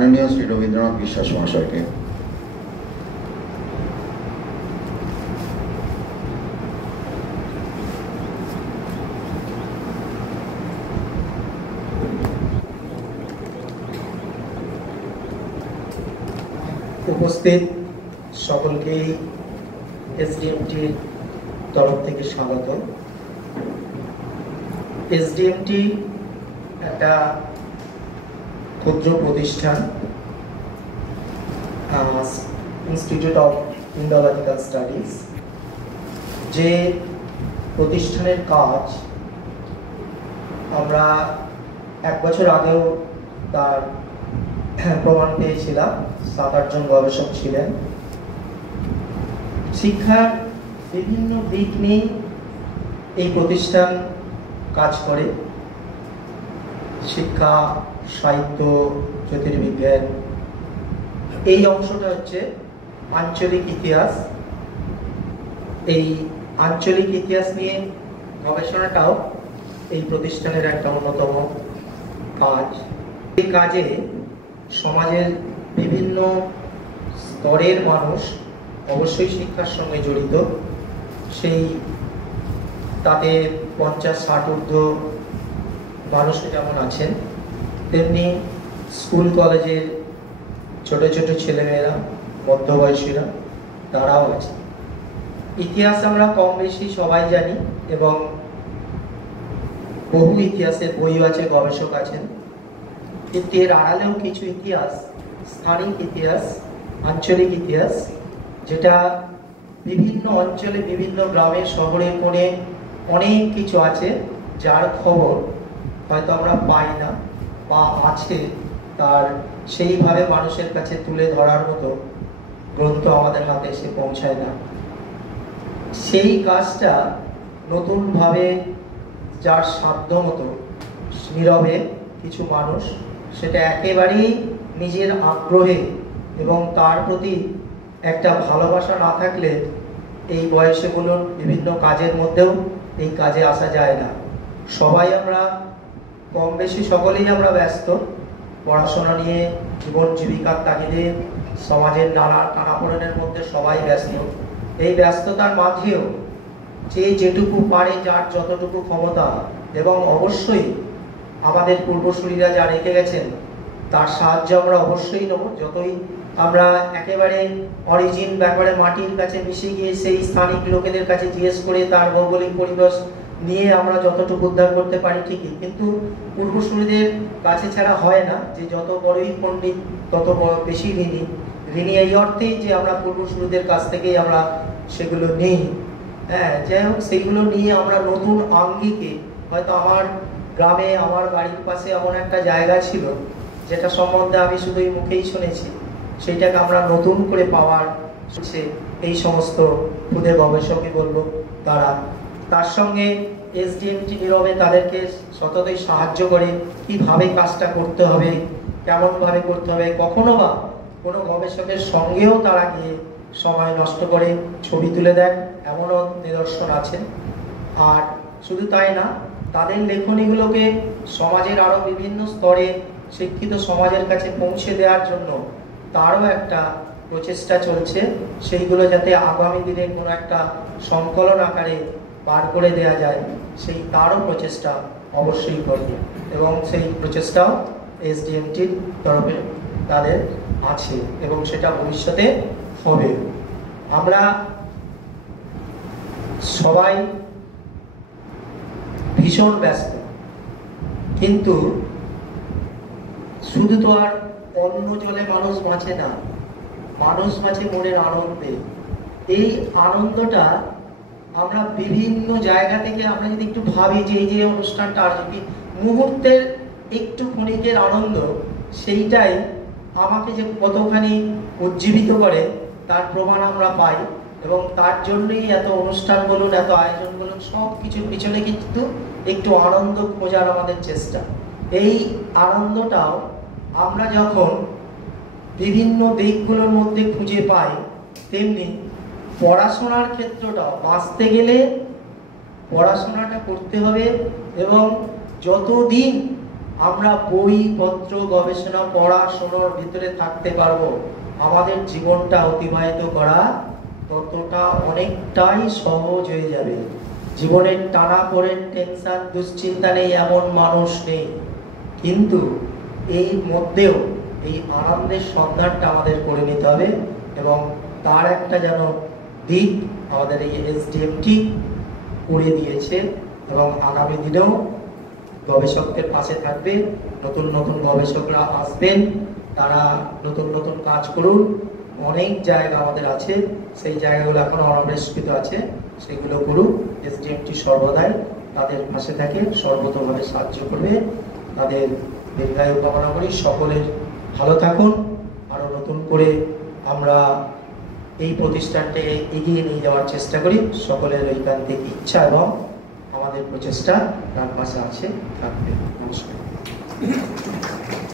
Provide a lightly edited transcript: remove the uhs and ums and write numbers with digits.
মাননীয় শ্রী রবীন্দ্রনাথ বিশ্বাস মহাশয়কে। উপস্থিত সকলকেই এসডিএমটির তরফ থেকে স্বাগত। এসডিএমটি একটা ক্ষুদ্র প্রতিষ্ঠান, ইনস্টিটিউট অফ ইন্ডোলজিক্যাল স্টাডিজ, যে প্রতিষ্ঠানের কাজ আমরা 1 বছর আগেও তার প্রমাণ পেয়েছিলাম। 7-8 জন গবেষক ছিলেন। শিক্ষার বিভিন্ন দিক নিয়ে এই প্রতিষ্ঠান কাজ করে। শিক্ষা, সাহিত্য, জ্যোতির্বিজ্ঞান, এই অংশটা হচ্ছে আঞ্চলিক ইতিহাস। এই আঞ্চলিক ইতিহাস নিয়ে গবেষণাটাও এই প্রতিষ্ঠানের একটা অন্যতম কাজ। এই কাজে সমাজের বিভিন্ন স্তরের মানুষ অবশ্যই শিক্ষার সঙ্গে জড়িত। সেই তাতে 50-60 ঊর্ধ্ব মানুষ যেমন আছেন, তেমনি স্কুল কলেজের ছোট ছোট ছেলেমেয়েরা, মধ্যবয়সীরা, তারাও আছে। ইতিহাস আমরা কম বেশি সবাই জানি এবং বহু ইতিহাসের বইও আছে, গবেষক আছেন। কিন্তু এর আড়ালেও কিছু ইতিহাস, স্থানিক ইতিহাস, আঞ্চলিক ইতিহাস, যেটা বিভিন্ন অঞ্চলে, বিভিন্ন গ্রামে, শহরে, কোণে অনেক কিছু আছে, যার খবর হয়তো আমরা পাই না বা আছে, তার সেইভাবে মানুষের কাছে তুলে ধরার মতো গ্রন্থ আমাদের হাতে এসে পৌঁছায় না। সেই কাজটা নতুনভাবে যার সাধ্য মতো নীরবে কিছু মানুষ, সেটা একেবারেই নিজের আগ্রহে এবং তার প্রতি একটা ভালোবাসা না থাকলে এই বয়সে বলুন বিভিন্ন কাজের মধ্যেও এই কাজে আসা যায় না। সবাই আমরা কম বেশি সকলেই আমরা ব্যস্ত, পড়াশোনা নিয়ে, জীবন জীবিকার তাগিদে, সমাজের নানা টানাপোড়েনের মধ্যে সবাই ব্যস্ত। এই ব্যস্ততার মাঝেও যে যেটুকু পারে, যার যতটুকু ক্ষমতা, এবং অবশ্যই আমাদের পূর্বসূরীরা যা রেখে গেছেন তার সাহায্য আমরা অবশ্যই নেব। যতই আমরা একেবারে অরিজিন, ব্যাপারে মাটির কাছে মিশে গিয়ে সেই স্থানিক লোকেদের কাছে জিজ্ঞেস করে তার ভৌগোলিক পরিবেশ নিয়ে আমরা যতটুকু উদ্ধার করতে পারি ঠিকই, কিন্তু পূর্বসূরীদের কাছে ছাড়া হয় না। যে যত বড়ই পণ্ডিত তত বেশি ঋণী। ঋণী এই অর্থেই যে আমরা পূর্বসূরীদের কাছ থেকেই আমরা সেগুলো নিই। হ্যাঁ, যাই হোক, সেইগুলো নিয়ে আমরা নতুন আঙ্গিকে, হয়তো আমার গ্রামে, আমার বাড়ির পাশে এমন একটা জায়গা ছিল যেটা সম্বন্ধে আমি শুধুই মুখেই শুনেছি, সেইটাকে আমরা নতুন করে পাওয়ার এই সমস্ত খুদে গবেষকই বলবো তারা। তার সঙ্গে এসডিএমটি নীরবে তাদেরকে সততই সাহায্য করে কিভাবে কাজটা করতে হবে, কেমনভাবে করতে হবে। কখনো বা কোনো গবেষকের সঙ্গেও তারা গিয়ে সময় নষ্ট করে ছবি তুলে দেন, এমনও নিদর্শন আছে। আর শুধু তাই না, তাদের লেখনীগুলোকে সমাজের আরও বিভিন্ন স্তরে শিক্ষিত সমাজের কাছে পৌঁছে দেওয়ার জন্য তারও একটা প্রচেষ্টা চলছে। সেইগুলো যাতে আগামী দিনে কোনো একটা সংকলন আকারে বার করে দেওয়া যায়, সেই তারও প্রচেষ্টা অবশ্যই করবে, এবং সেই প্রচেষ্টাও এসডিএমটির তরফে তাদের আছে এবং সেটা ভবিষ্যতে হবে। আমরা সবাই ভীষণ ব্যস্ত, কিন্তু শুধু তো আর অন্য জলে মানুষ বাঁচে না, মানুষ বাঁচে মনের আনন্দে। এই আনন্দটা আমরা বিভিন্ন জায়গা থেকে আমরা যদি একটু ভাবি যে এই যে অনুষ্ঠানটা আর যদি মুহূর্তের একটু ক্ষণিকের আনন্দ, সেইটাই আমাকে যে কতখানি উজ্জীবিত করে তার প্রমাণ আমরা পাই। এবং তার জন্যই এত অনুষ্ঠান বলুন, এত আয়োজন বলুন, সব কিছুর পিছনে কিন্তু একটু আনন্দ খোঁজার আমাদের চেষ্টা। এই আনন্দটাও আমরা যখন বিভিন্ন দিকগুলোর মধ্যে খুঁজে পাই, তেমনি পড়াশোনার ক্ষেত্রটাও বাঁচতে গেলে পড়াশোনাটা করতে হবে। এবং যতদিন আমরা বই পত্র গবেষণা পড়াশোনার ভিতরে থাকতে পারবো, আমাদের জীবনটা অতিবাহিত করা ততটা অনেকটাই সহজ হয়ে যাবে। জীবনের টানাপোড়েন, টেনশন, দুশ্চিন্তা নেই এমন মানুষ নেই, কিন্তু এই মধ্যেও এই আনন্দের সন্ধানটা আমাদের করে নিতে হবে এবং তার একটা যেন দিক আমাদের এই এসডিএমটি করে দিয়েছে এবং আগামী দিনেও গবেষকদের পাশে থাকবে। নতুন নতুন গবেষকরা আসবেন, তারা নতুন নতুন কাজ করুন। অনেক জায়গা আমাদের আছে, সেই জায়গাগুলো এখনো অনাবিষ্কৃত আছে, সেগুলো করুন। এসডিএমটি সর্বদাই তাদের পাশে থাকে, সর্বতভাবে সাহায্য করবে। তাদের দীর্ঘায়ু কামনা করি, সকলের ভালো থাকুন। আরো নতুন করে আমরা এই প্রতিষ্ঠানকে এগিয়ে নিয়ে যাওয়ার চেষ্টা করি। সকলের ঐকান্তিক ইচ্ছা এবং আমাদের প্রচেষ্টা তার পাশে আছে, থাকবে। নমস্কার।